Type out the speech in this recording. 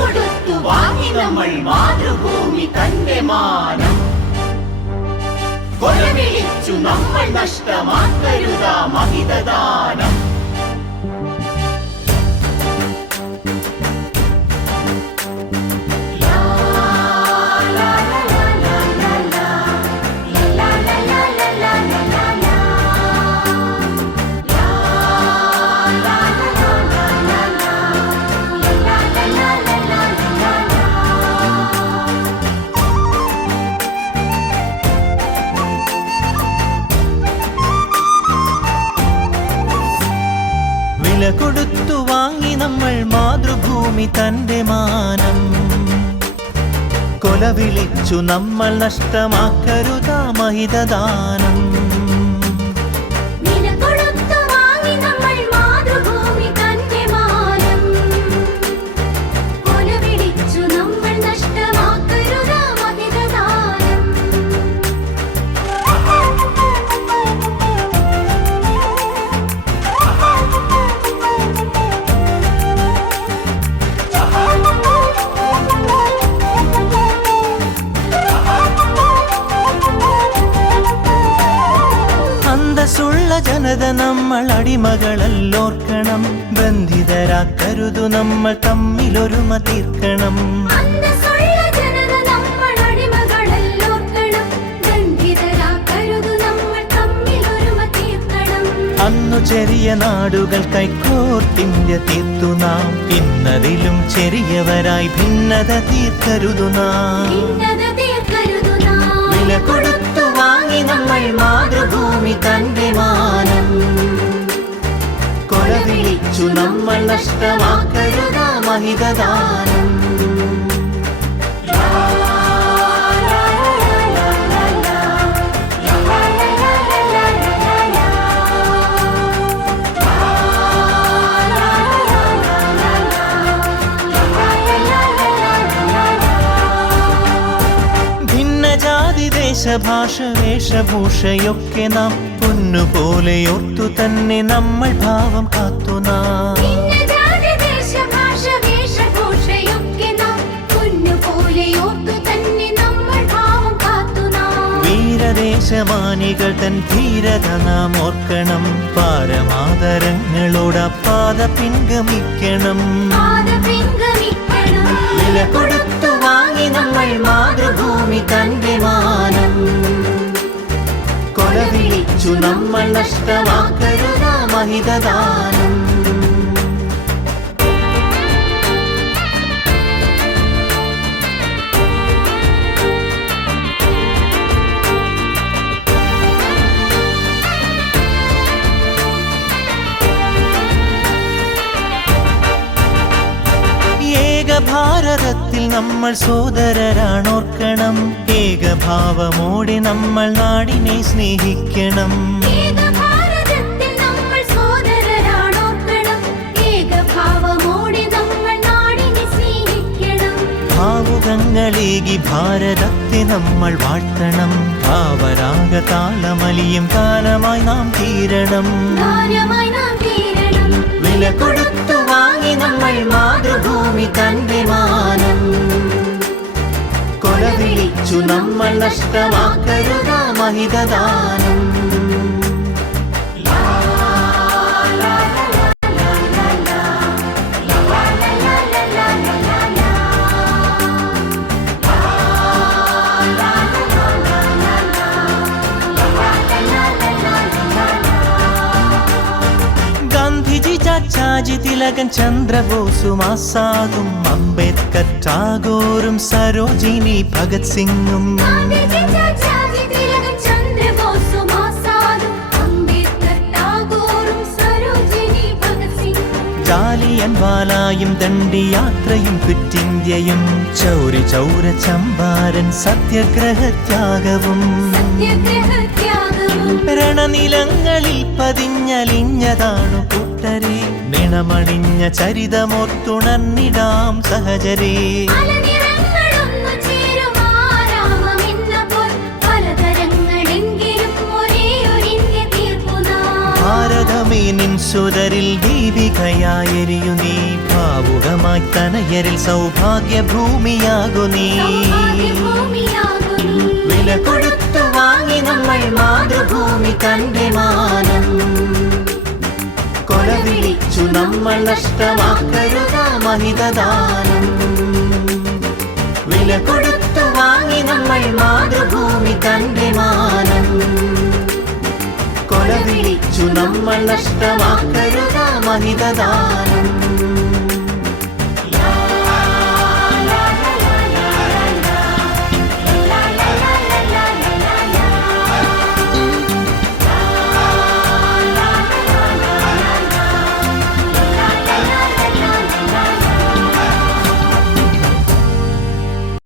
കൊടുത്തു വാങ്ങി നമ്മൾ മാതൃഭൂമി തന്റെ മാനം. കൊലവിളിച്ചു നമ്മൾ നഷ്ടമാക്കരുതാ മഹിതദാനം. വില കൊടുത്തു വാങ്ങി നമ്മൾ മാതൃഭൂമി തന്റെ മാനം. കൊല വിളിച്ചു നമ്മൾ നഷ്ടമാക്കരുതാ മഹിതദാനം. അന്തസ്സുള്ള ജനത നമ്മൾ അടിമകളല്ലോർക്കണം. ബന്ധിതരാക്കരുതു നമ്മൾ തമ്മിലൊരുമ തീർക്കണം. അന്നു ചെറിയ നാടുകൾ കൈക്കോർത്തിന്ത്യ തീർത്തു നാം. ഇന്നതിലും ചെറിയവരായി ഭിന്നത തീർക്കരുതു നാം. വില കൊടുത്തു വാങ്ങി നമ്മൾ മാതൃഭൂമി തന്റെ മാനം. കൊല വിളിച്ചു നമ്മൾ നഷ്ടമാക്കരുതാ മഹിതദാനം. ദേശഭാഷ വേഷഭൂഷയൊക്കെ നാം പൊന്നുപോലെ ഓർത്തു തന്നെ നമ്മൾ ഭാവം കാത്തു നാം. വീരദേശമാനികൾ തൻ ധീരത നാം ഓർക്കണം. പാരമാദരങ്ങളോട് പാത പിൻഗമിക്കണം. വില കൊടുത്തു വാങ്ങി നമ്മൾ മാതൃഭൂമി തന്റെ മാനം. കൊല വിളിച്ചു നമ്മൾ നഷ്ടമാക്കരുതാ മഹിതദാനം. ഭാരതത്തിൽ നമ്മൾ സോദരരാണോർക്കണം. ഏകഭാവമോടെ നമ്മൾ നാടിനെ സ്നേഹിക്കണം. ഭാവുകങ്ങളേകി ഭാരതത്തെ നമ്മൾ വാഴ്ത്തണം. ഭാവരാഗ താളമലിയും ഗാനമായി നാം തീരണം. വില കൊടുത്തു വാങ്ങി നമ്മൾ മാതൃഭൂമി തന്റെ മാനം. കൊല വിളിച്ചു നമ്മൾ നഷ്ടമാക്കരുതാ മഹിതദാനം. ചാച്ചാജി തിലകൻ ചന്ദ്രബോസും ആസാദും അംബേദ്കർ ടാഗോറും സരോജിനി ഭഗത് സിംഗും ജാലിയൻവാലായും ദണ്ഡിയാത്രയും ക്വിറ്റിന്ത്യയും ചൗരി ചൗര ചമ്പാരൻ സത്യാഗ്രഹത്യാഗവും രണനിലങ്ങളിൽ പതിഞ്ഞലിഞ്ഞതാണു കൂട്ടരെ. നിണമണിഞ്ഞ ചരിതമോർത്തുണർന്നിടാം സഹചരേ. ഭാരതമേ നിൻ സുതരിൽ ദീപികയായെരിയു നീ. ഭാവുകമായി തനയരിൽ സൗഭാഗ്യ ഭൂമിയാകു നീ. വില കൊടുത്തു വാങ്ങി നമ്മൾ മാതൃഭൂമി തന്റെ മാനം. കൊല വിളിച്ചു നമ്മൾ നഷ്ടമാക്കരുത മഹിതദാനം. വില കൊടുത്തു വാങ്ങി നമ്മൾ മാതൃഭൂമി തന്റെ മാനം. കൊല വിളിച്ചു നമ്മൾ നഷ്ടമാക്കരുത മഹിതദാനം.